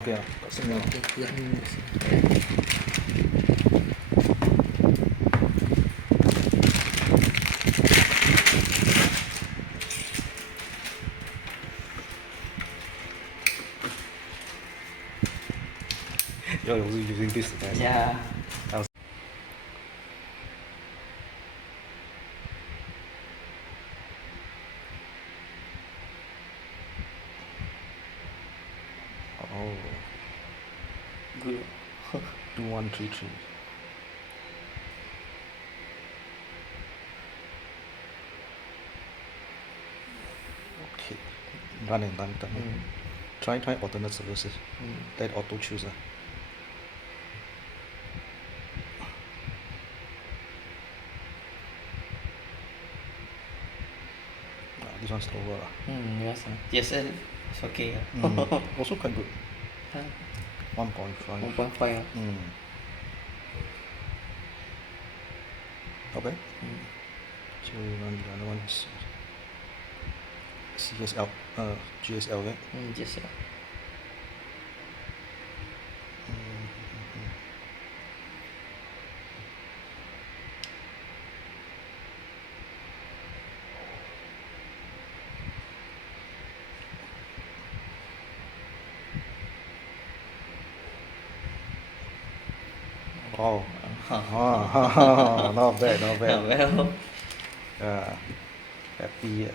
Okay, kat sini. Okay, let me see. You're also using this as Yeah. Oh, Good. 2133. Okay, done and done. Try alternate services. Let auto choose. This one slower. Yes. Yes, it's okay. Also quite good. 1.5. 1.5. Okay. So the other one is CSL, GSL, right? Yes. Wow. Not bad, not bad. Well. Yeah, happy.